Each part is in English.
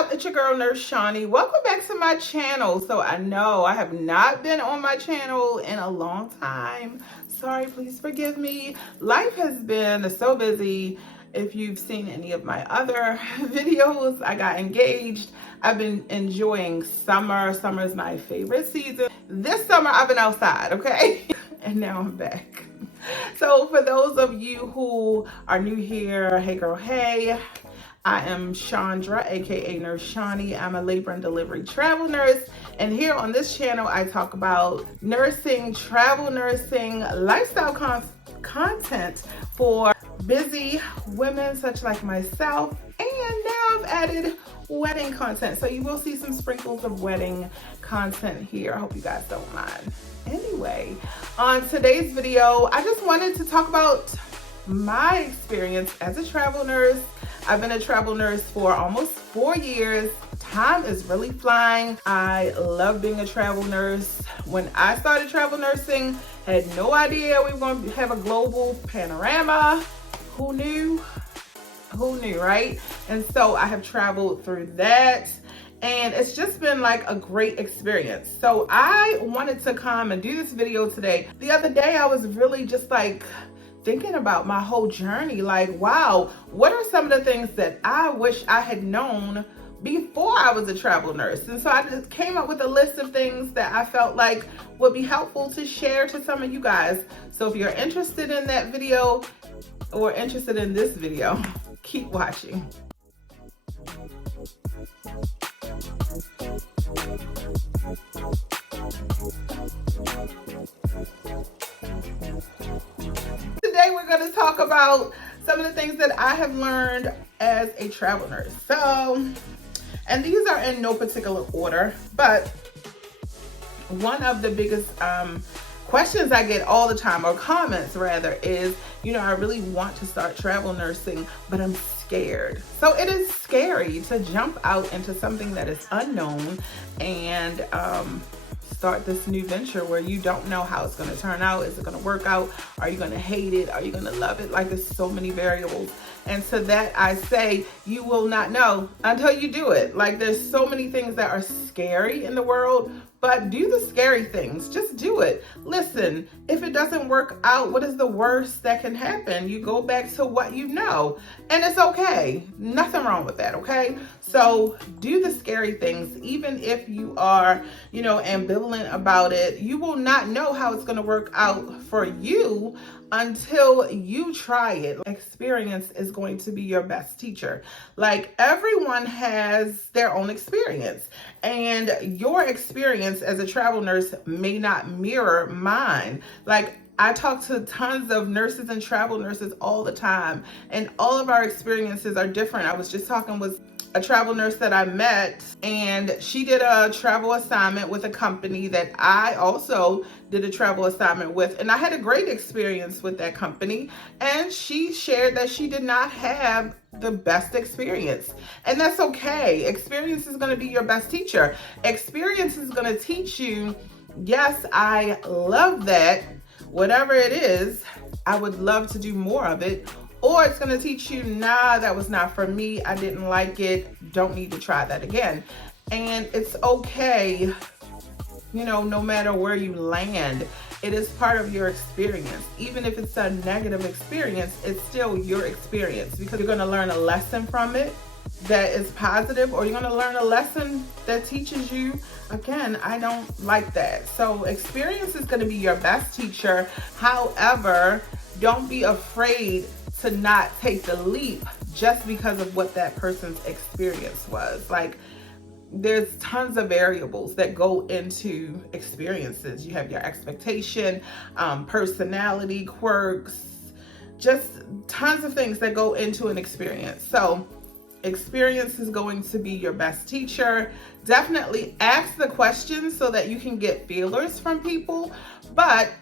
up? It's your girl Nurse Shawnee. Welcome back to my channel. So I know I have not been on my channel in a long time. Sorry, please forgive me. Life has been so busy. If you've seen any of my other videos, I got engaged. I've been enjoying summer. Summer is my favorite season. This summer I've been outside, okay? And now I'm back. So for those of you who are new here, hey girl, hey. I am Chandra, aka Nurse Shawnee. I'm a labor and delivery travel nurse. And here on this channel, I talk about nursing, travel nursing, lifestyle content for busy women such like myself. And now I've added wedding content. So you will see some sprinkles of wedding content here. I hope you guys don't mind. Anyway, on today's video, I just wanted to talk about my experience as a travel nurse. I've been a travel nurse for almost 4 years. Time is really flying. I love being a travel nurse. When I started travel nursing, had no idea we were going to have a global panorama. Who knew? Who knew, right? And so I have traveled through that. And it's just been like a great experience. So I wanted to come and do this video today. The other day, I was really just like thinking about my whole journey. Like, wow, what are some of the things that I wish I had known before I was a travel nurse? And so I just came up with a list of things that I felt like would be helpful to share to some of you guys. So if you're interested in that video or interested in this video, keep watching. Today we're going to talk about some of the things that I have learned as a travel nurse. So, and these are in no particular order, but one of the biggest questions I get all the time, or comments rather, is, you know, I really want to start travel nursing, but I'm scared. So it is scary to jump out into something that is unknown and start this new venture where you don't know how it's going to turn out. Is it going to work out? Are you going to hate it? Are you going to love it? Like, there's so many variables. And to that I say, you will not know until you do it. Like, there's so many things that are scary in the world, but do the scary things. Just do it. Listen, if it doesn't work out, what is the worst that can happen? You go back to what you know, and it's okay. Nothing wrong with that, okay? So do the scary things. Even if you are, you know, ambivalent about it, you will not know how it's going to work out for you until you try it. Experience is going to be your best teacher. Like, everyone has their own experience, and your experience as a travel nurse may not mirror mine. Like, I talk to tons of nurses and travel nurses all the time, and all of our experiences are different. I was just talking with a travel nurse that I met, and she did a travel assignment with a company that I also did a travel assignment with, and I had a great experience with that company, and she shared that she did not have the best experience, and that's okay. Experience is going to be your best teacher. Experience is going to teach you, yes, I love that, whatever it is, I would love to do more of it. Or it's going to teach you, nah, that was not for me. I didn't like it. Don't need to try that again. And it's okay, you know, no matter where you land, it is part of your experience. Even if it's a negative experience, it's still your experience, because you're going to learn a lesson from it that is positive, or you're going to learn a lesson that teaches you, again, I don't like that. So experience is going to be your best teacher. However, don't be afraid to not take the leap just because of what that person's experience was. Like, there's tons of variables that go into experiences. You have your expectation, personality, quirks, just tons of things that go into an experience. So experience is going to be your best teacher. Definitely ask the questions so that you can get feelers from people, but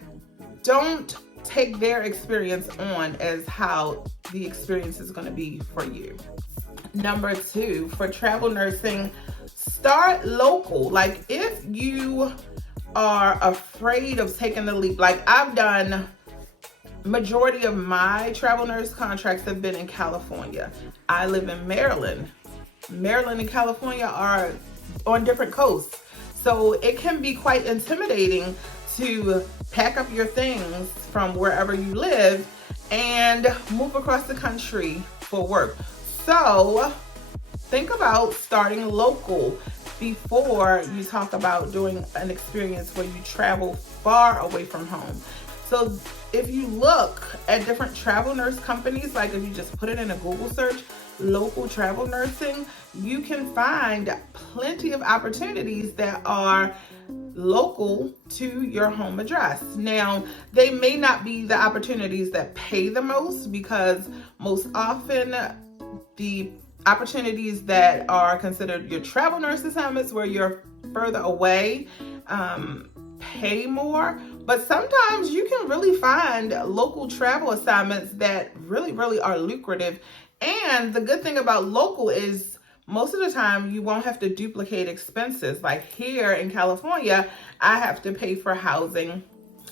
don't take their experience on as how the experience is going to be for you. Number 2, for travel nursing, start local. Like, if you are afraid of taking the leap, like I've done, majority of my travel nurse contracts have been in California. I live in Maryland. Maryland and California are on different coasts. So it can be quite intimidating to pack up your things from wherever you live and move across the country for work. So think about starting local before you talk about doing an experience where you travel far away from home. So if you look at different travel nurse companies, like if you just put it in a Google search, local travel nursing, you can find plenty of opportunities that are local to your home address. Now, they may not be the opportunities that pay the most, because most often the opportunities that are considered your travel nurse assignments, where you're further away, pay more. But sometimes you can really find local travel assignments that really are lucrative. And the good thing about local is most of the time you won't have to duplicate expenses. Like here in California, I have to pay for housing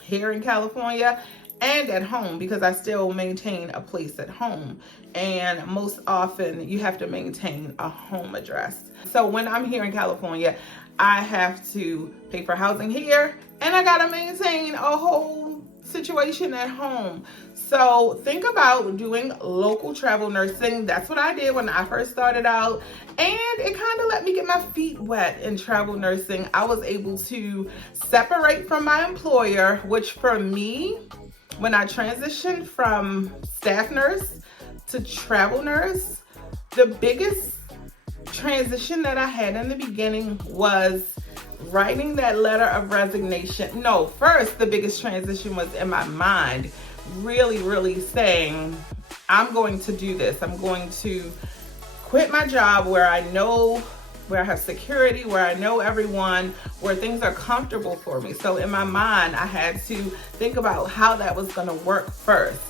here in California and at home, because I still maintain a place at home. And most often you have to maintain a home address. So when I'm here in California, I have to pay for housing here, and I gotta maintain a whole situation at home. So think about doing local travel nursing. That's what I did when I first started out, and it kind of let me get my feet wet in travel nursing. I was able to separate from my employer, which for me, when I transitioned from staff nurse to travel nurse, the biggest transition that I had in the beginning was writing that letter of resignation. No, first, the biggest transition was in my mind, really saying, I'm going to do this. I'm going to quit my job where I know, where I have security, where I know everyone, where things are comfortable for me. So in my mind, I had to think about how that was going to work first.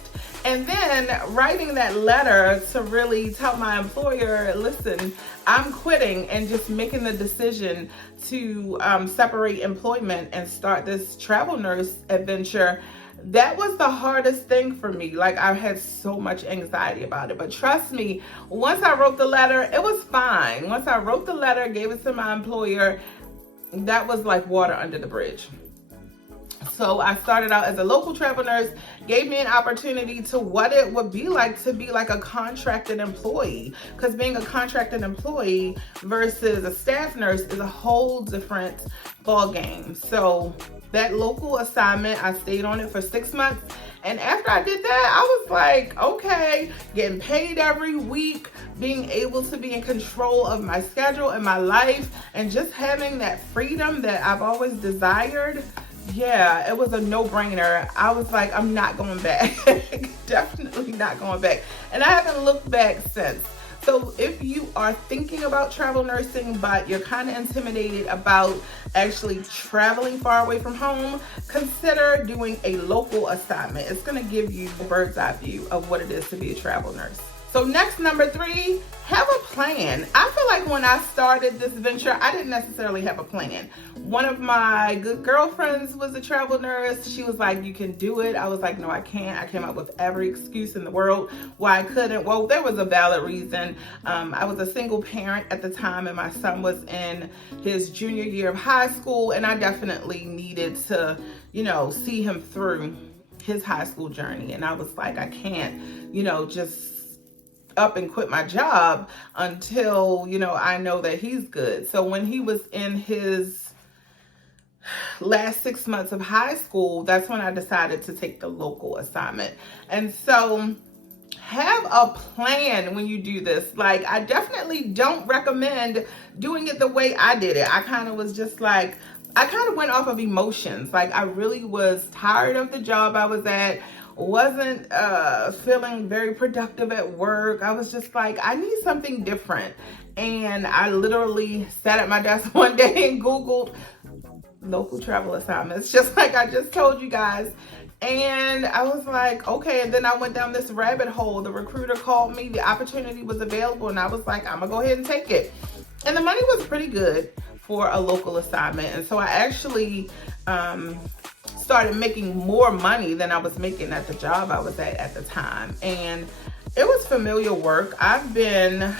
And then writing that letter to really tell my employer, listen, I'm quitting, and just making the decision to separate employment and start this travel nurse adventure. That was the hardest thing for me. Like, I had so much anxiety about it. But trust me, once I wrote the letter, it was fine. Once I wrote the letter, gave it to my employer, that was like water under the bridge. So I started out as a local travel nurse, gave me an opportunity to what it would be like to be like a contracted employee. Because being a contracted employee versus a staff nurse is a whole different ball game. So that local assignment, I stayed on it for 6 months. And after I did that, I was like, okay, getting paid every week, being able to be in control of my schedule and my life, and just having that freedom that I've always desired. Yeah, it was a no-brainer. I was like, I'm not going back. Definitely not going back. And I haven't looked back since. So if you are thinking about travel nursing, but you're kind of intimidated about actually traveling far away from home, consider doing a local assignment. It's going to give you a bird's eye view of what it is to be a travel nurse. So next, number 3, have a plan. I feel like when I started this venture, I didn't necessarily have a plan. One of my good girlfriends was a travel nurse. She was like, you can do it. I was like, no, I can't. I came up with every excuse in the world why I couldn't. Well, there was a valid reason. I was a single parent at the time, and my son was in his junior year of high school, and I definitely needed to, see him through his high school journey. And I was like, I can't, just up and quit my job until, I know that he's good. So when he was in his last 6 months of high school, that's when I decided to take the local assignment. And so have a plan when you do this. Like, I definitely don't recommend doing it the way I did it. I kind of was just like, I kind of went off of emotions. Like, I really was tired of the job I was at, wasn't feeling very productive at work. I was just like, I need something different. And I literally sat at my desk one day and Googled local travel assignments, just like I just told you guys. And I was like, okay. And then I went down this rabbit hole. The recruiter called me, the opportunity was available, and I was like, I'm gonna go ahead and take it. And the money was pretty good for a local assignment. And so I actually started making more money than I was making at the job I was at the time. And it was familiar work. I've been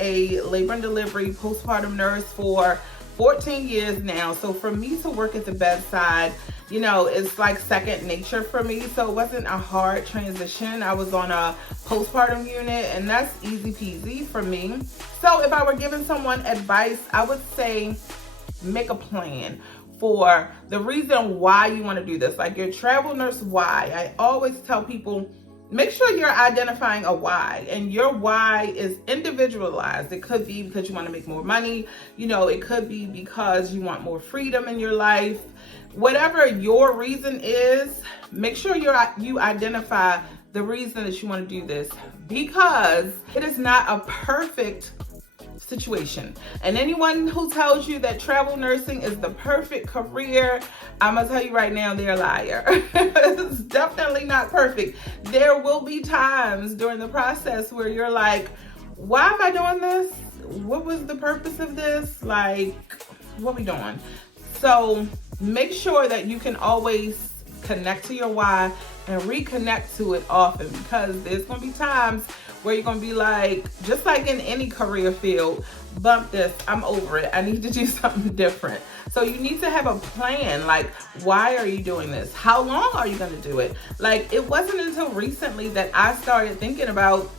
a labor and delivery postpartum nurse for 14 years now. So for me to work at the bedside, you know, it's like second nature for me. So it wasn't a hard transition. I was on a postpartum unit, and that's easy peasy for me. So if I were giving someone advice, I would say make a plan for the reason why you want to do this. Like your travel nurse why. I always tell people, make sure you're identifying a why, and your why is individualized. It could be because you want to make more money. You know, it could be because you want more freedom in your life. Whatever your reason is, make sure you identify the reason that you want to do this, because it is not a perfect situation. And anyone who tells you that travel nursing is the perfect career, I'm gonna tell you right now, they're a liar. It's definitely not perfect. There will be times during the process where you're like, why am I doing this? What was the purpose of this? Like, what are we doing? So make sure that you can always connect to your why and reconnect to it often, because there's gonna be times where you're gonna be like, just like in any career field, bump this, I'm over it, I need to do something different. So you need to have a plan, like, why are you doing this? How long are you gonna do it? Like, it wasn't until recently that I started thinking about,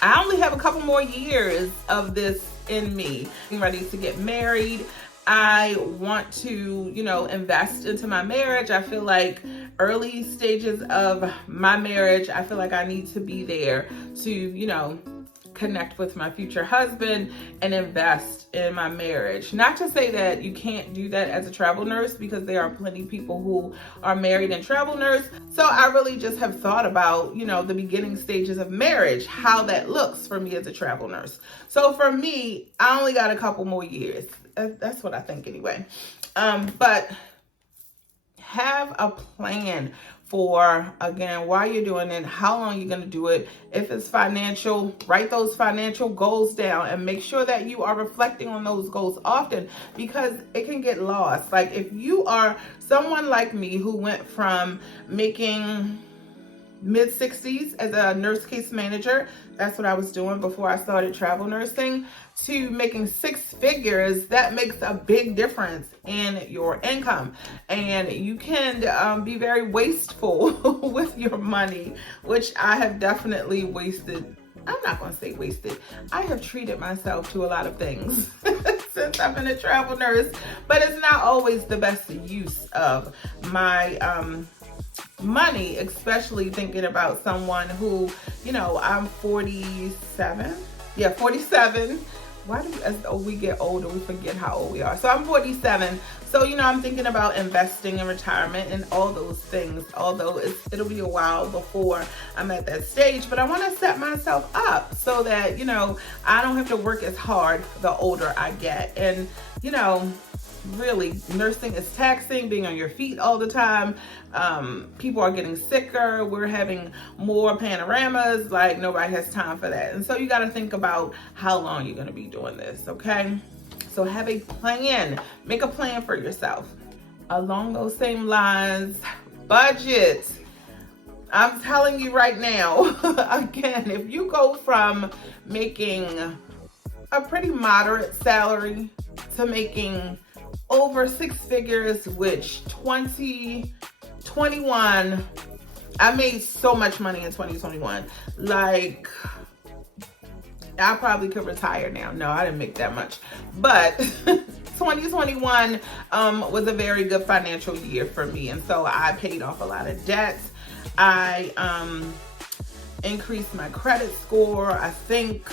I only have a couple more years of this in me. I'm ready to get married. I want to, you know, invest into my marriage. I feel like early stages of my marriage, I feel like I need to be there to, you know, connect with my future husband and invest in my marriage. Not to say that you can't do that as a travel nurse, because there are plenty of people who are married and travel nurse. So I really just have thought about, you know, the beginning stages of marriage, how that looks for me as a travel nurse. So for me, I only got a couple more years. That's what I think anyway. But have a plan for, again, why you're doing it, how long you're going to do it. If it's financial, write those financial goals down and make sure that you are reflecting on those goals often, because it can get lost. Like if you are someone like me who went from making mid-60s as a nurse case manager, that's what I was doing before I started travel nursing, to making six figures, that makes a big difference in your income. And you can be very wasteful with your money, which I have definitely wasted. I'm not going to say wasted. I have treated myself to a lot of things since I've been a travel nurse, but it's not always the best use of my money, especially thinking about someone who, you know, I'm 47. Yeah, 47. Why do as we get older, we forget how old we are? So I'm 47. So, you know, I'm thinking about investing in retirement and all those things, although it'll be a while before I'm at that stage. But I want to set myself up so that, you know, I don't have to work as hard the older I get. And, you know, really, nursing is taxing, being on your feet all the time. People are getting sicker. We're having more panoramas. Like, nobody has time for that. And so you got to think about how long you're going to be doing this, okay? So have a plan. Make a plan for yourself. Along those same lines, budget. I'm telling you right now, again, if you go from making a pretty moderate salary to making over six figures, which 2021, I made so much money in 2021. Like, I probably could retire now. No, I didn't make that much. But 2021 was a very good financial year for me. And so I paid off a lot of debts. I increased my credit score. I think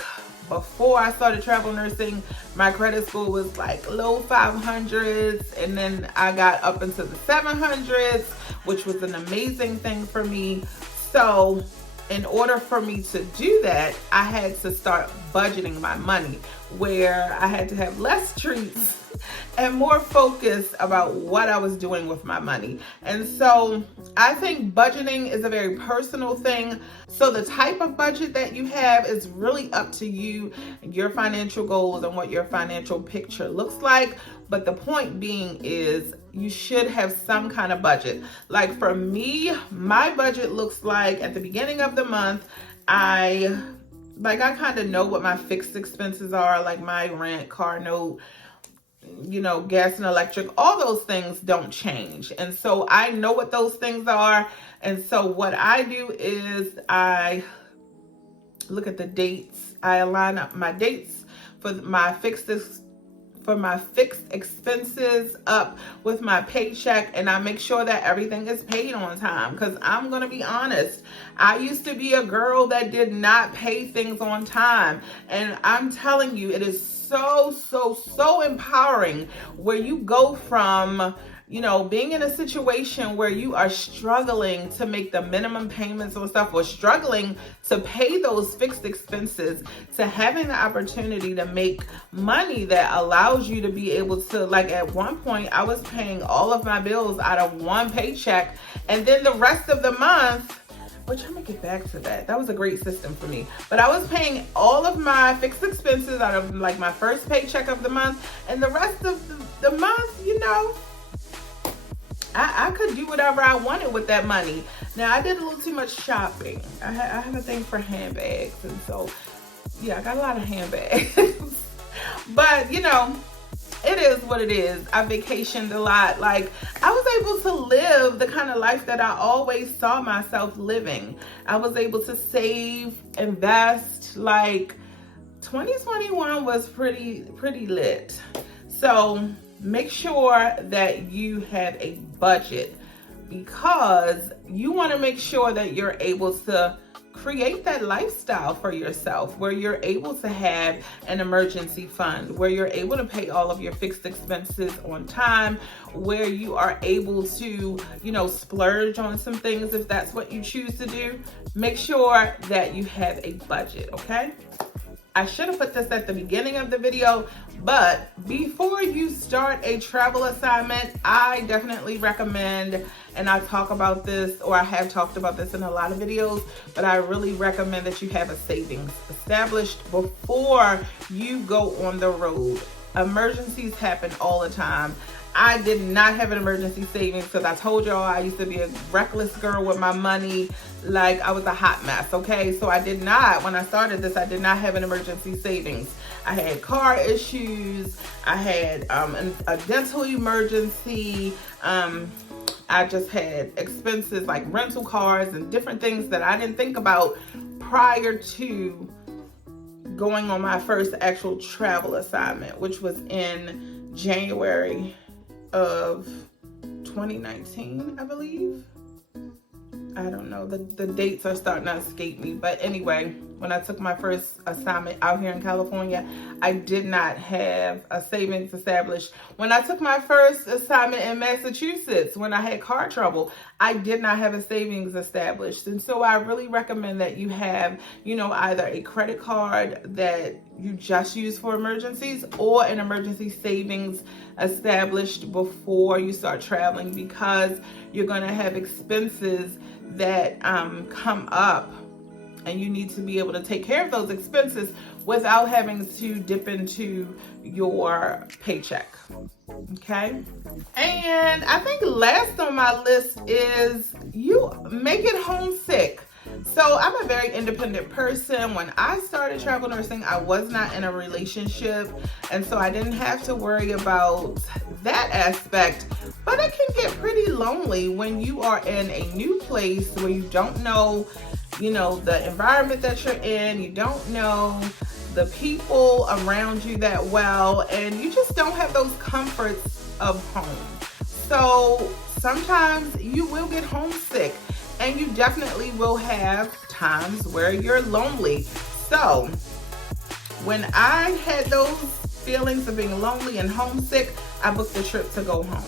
before I started travel nursing, my credit score was like low 500s, and then I got up into the 700s, which was an amazing thing for me. So in order for me to do that, I had to start budgeting my money, where I had to have less treats and more focus about what I was doing with my money. And so I think budgeting is a very personal thing. So the type of budget that you have is really up to you, your financial goals, and what your financial picture looks like. But the point being is you should have some kind of budget. Like for me, my budget looks like at the beginning of the month, I like I kind of know what my fixed expenses are, like my rent, car note, you know, gas and electric, all those things don't change. And so I know what those things are. And so what I do is I look at the dates. I align up my dates for my fixed expenses up with my paycheck, and I make sure that everything is paid on time. Because I'm gonna be honest, I used to be a girl that did not pay things on time, and I'm telling you, it is so empowering where you go from, you know, being in a situation where you are struggling to make the minimum payments on stuff, or struggling to pay those fixed expenses, to having the opportunity to make money that allows you to be able to, like at one point I was paying all of my bills out of one paycheck, and then the rest of the month, which I'm gonna get back to that. That was a great system for me. But I was paying all of my fixed expenses out of like my first paycheck of the month, and the rest of the month, you know, I could do whatever I wanted with that money. Now, I did a little too much shopping. I have a thing for handbags, and so, yeah, I got a lot of handbags. But, you know, it is what it is. I vacationed a lot. Like, I was able to live the kind of life that I always saw myself living. I was able to save, invest. Like, 2021 was pretty lit. So make sure that you have a budget, because you want to make sure that you're able to create that lifestyle for yourself where you're able to have an emergency fund, where you're able to pay all of your fixed expenses on time, where you are able to, you know, splurge on some things if that's what you choose to do. Make sure that you have a budget, okay? I should have put this at the beginning of the video, but before you start a travel assignment, I definitely recommend, and I talk about this, or I have talked about this in a lot of videos, but I really recommend that you have a savings established before you go on the road. Emergencies happen all the time. I did not have an emergency savings because I told y'all I used to be a reckless girl with my money. Like, I was a hot mess, okay? So I did not, when I started this, I did not have an emergency savings. I had car issues. I had a dental emergency. I just had expenses like rental cars and different things that I didn't think about prior to going on my first actual travel assignment, which was in January of 2019, I believe. I don't know, the dates are starting to escape me, but anyway, when I took my first assignment out here in California, I did not have a savings established. When I took my first assignment in Massachusetts, when I had car trouble, I did not have a savings established. And so I really recommend that you have, you know, either a credit card that you just use for emergencies, or an emergency savings established before you start traveling, because you're going to have expenses that come up, and you need to be able to take care of those expenses without having to dip into your paycheck. Okay? And I think last on my list is you make it homesick. So I'm a very independent person. When I started travel nursing, I was not in a relationship, and so I didn't have to worry about that aspect. But it can get pretty lonely when you are in a new place where you don't know, you know, the environment that you're in, you don't know the people around you that well, and you just don't have those comforts of home. So sometimes you will get homesick, and you definitely will have times where you're lonely. So when I had those feelings of being lonely and homesick, I booked a trip to go home.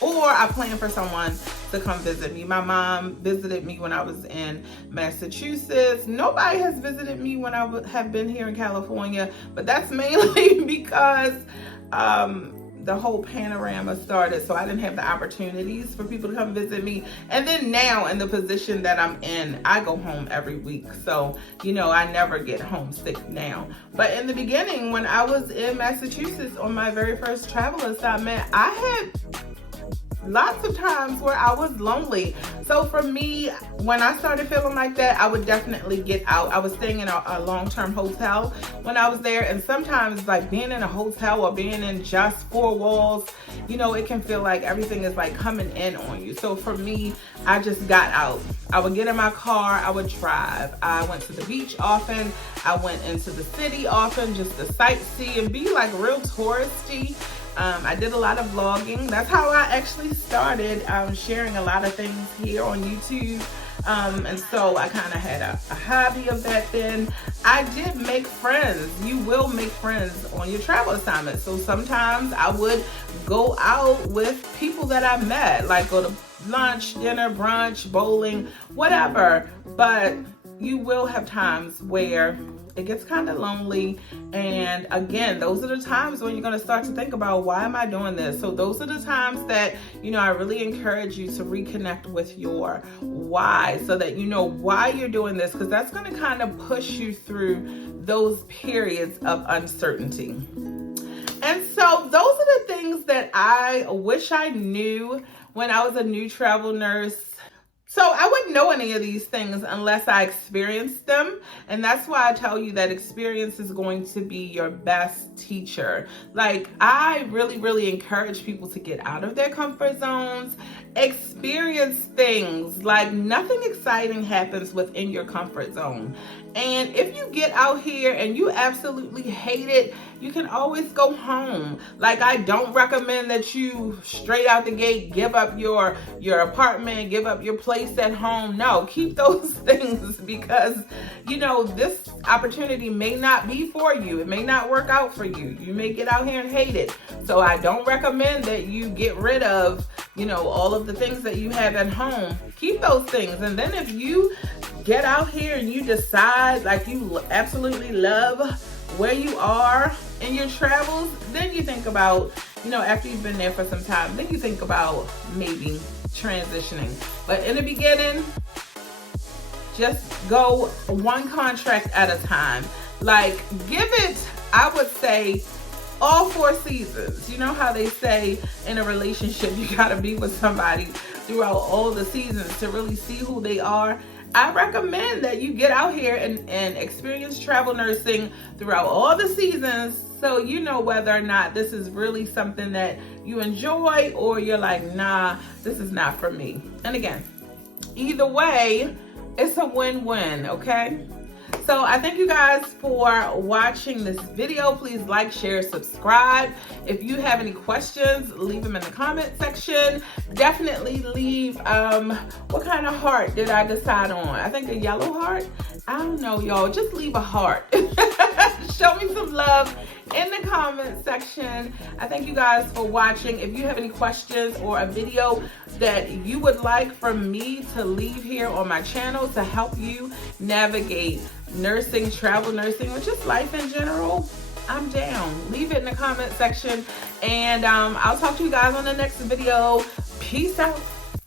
Or I planned for someone to come visit me. My mom visited me when I was in Massachusetts. Nobody has visited me when I have been here in California, but that's mainly because the whole panorama started, so I didn't have the opportunities for people to come visit me. And then now, in the position that I'm in, I go home every week, so you know, I never get homesick now. But in the beginning, when I was in Massachusetts on my very first travel assignment, I had lots of times where I was lonely. So for me, when I started feeling like that, I would definitely get out. I was staying in a long-term hotel when I was there, and sometimes like being in a hotel or being in just four walls, you know, it can feel like everything is like coming in on you. So for me, I just got out. I would get in my car, I would drive. I went to the beach often. I went into the city often just to sightsee and be like real touristy. I did a lot of vlogging. That's how I actually started sharing a lot of things here on YouTube. And so I kind of had a hobby of that then. I did make friends. You will make friends on your travel assignments. So sometimes I would go out with people that I met, like go to lunch, dinner, brunch, bowling, whatever. But you will have times where it gets kind of lonely, and again, those are the times when you're going to start to think about, why am I doing this? So those are the times that, you know, I really encourage you to reconnect with your why, so that you know why you're doing this, because that's going to kind of push you through those periods of uncertainty. And so those are the things that I wish I knew when I was a new travel nurse. So I wouldn't know any of these things unless I experienced them. And that's why I tell you that experience is going to be your best teacher. Like, I really encourage people to get out of their comfort zones, experience things. Like, nothing exciting happens within your comfort zone. And if you get out here and you absolutely hate it, you can always go home. Like, I don't recommend that you straight out the gate give up your apartment, give up your place at home. No, keep those things, because, you know, this opportunity may not be for you. It may not work out for you. You may get out here and hate it. So I don't recommend that you get rid of, you know, all of the things that you have at home. Keep those things. And then if you get out here and you decide like you absolutely love where you are in your travels, then you think about, you know, after you've been there for some time, then you think about maybe transitioning. But in the beginning, just go one contract at a time. Like, give it, I would say, all 4 seasons. You know how they say in a relationship, you gotta be with somebody throughout all the seasons to really see who they are. I recommend that you get out here and experience travel nursing throughout all the seasons, so you know whether or not this is really something that you enjoy, or you're like, nah, this is not for me. And again, either way, it's a win-win, okay? So I thank you guys for watching this video. Please like, share, subscribe. If you have any questions, leave them in the comment section. Definitely leave, what kind of heart did I decide on? I think a yellow heart. I don't know, y'all. Just leave a heart. Show me some love in the comment section. I thank you guys for watching. If you have any questions or a video that you would like for me to leave here on my channel to help you navigate nursing, travel nursing, or just life in general, I'm down. Leave it in the comment section, and I'll talk to you guys on the next video. Peace out.